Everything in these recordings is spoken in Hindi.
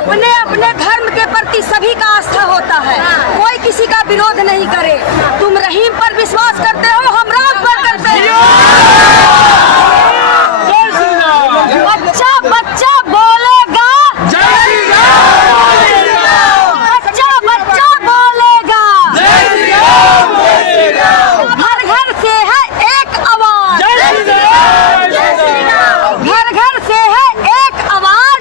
अपने अपने धर्म के प्रति सभी का आस्था होता है, कोई किसी का विरोध नहीं करे। तुम रहीम पर विश्वास करते हो, हम राम पर करते हैं। बच्चा बच्चा बोलेगा, बच्चा बच्चा बोलेगा, घर घर से है एक आवाज, घर घर से है एक आवाज।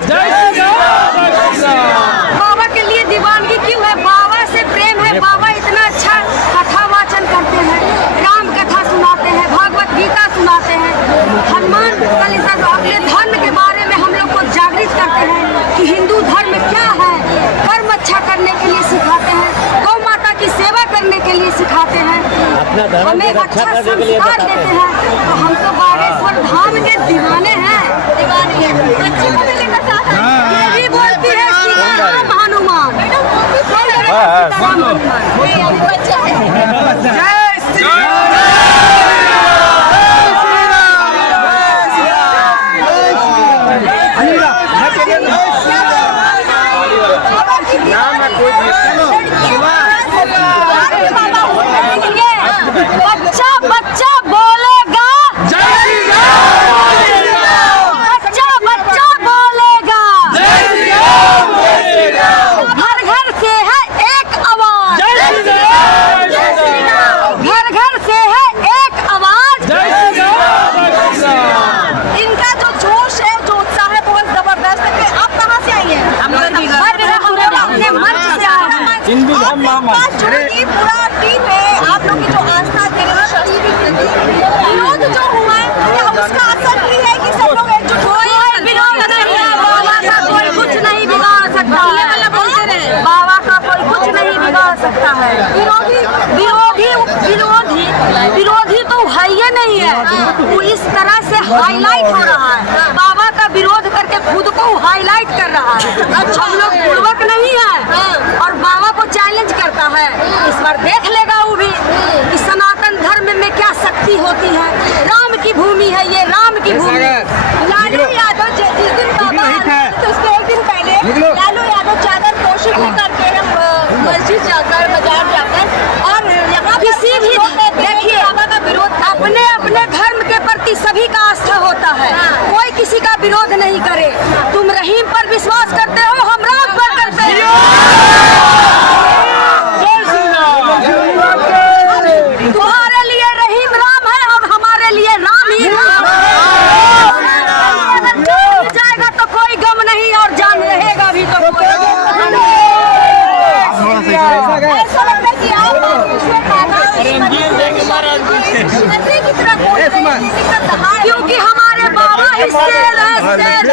बाबा के लिए दीवानगी क्यों है? बाबा से प्रेम है। बाबा इतना अच्छा कथा वाचन करते हैं, राम कथा सुनाते हैं, भागवत गीता सुनाते हैं, हनुमान चालीसा, अपने धर्म के बारे में हम लोग को जागृत करते हैं कि हिंदू धर्म क्या है। कर्म अच्छा करने के लिए सिखाते हैं, गौ माता की सेवा करने के लिए सिखाते हैं, हमें अच्छा संस्कार देते हैं। तो हम तो बागेश्वर धाम के दीवाने हैं, दीवाने हैं। ये भी बोलती है सीताराम हनुमान, बच्चा बच्चा बोलेगा, बच्चा बच्चा बोलेगा, घर घर से है एक आवाज, घर घर से है एक आवाज। इनका जो जोश है, जो उत्साह है, बहुत जबरदस्त है। आप कहाँ से आई हैं? हम अपने मंच से आए हैं। हिंदू धर्म पूरा टीम है, आप लोग की जो आस्था विरोध जो हुआ है, क्या उसका असर भी है कि सब लोग एकजुट हुए हैं? विरोध नहीं है, बाबा का कोई कुछ नहीं बिगाड़ सकता है, बाबा का कोई कुछ नहीं बिगाड़ सकता है। विरोधी विरोधी विरोधी विरोधी तो है ही नहीं है, वो इस तरह से हाईलाइट हो रहा है, बाबा का विरोध करके खुद को हाईलाइट कर रहा है। हम लोग पूर्वक नहीं है और बाबा को चैलेंज करता है। इस बार देख लेगा वो भी कि सनातन धर्म में क्या शक्ति होती है। राम की भूमि है ये, राम की भूमि। लालू यादव जिस दिन बाबा तो उसके एक दिन पहले लालू यादव चादर पोषित करके मस्जिद जाकर, बाजार जाकर और यहाँ किसी भी देखिए बाबा का विरोध। अपने अपने धर्म के प्रति सभी का आस्था होता है, कोई किसी का विरोध नहीं करे। तुम रहीम पर विश्वास करते हो, हम राम पर करते हैं। तुम्हारे लिए रहीम राम है और हमारे लिए राम ही राम है। जान जाएगा तो कोई गम नहीं और जान रहेगा भी तो कोई गम नहीं। ऐसा लगता है कि आप क्योंकि हमारे बाबा ही शेर है, शेर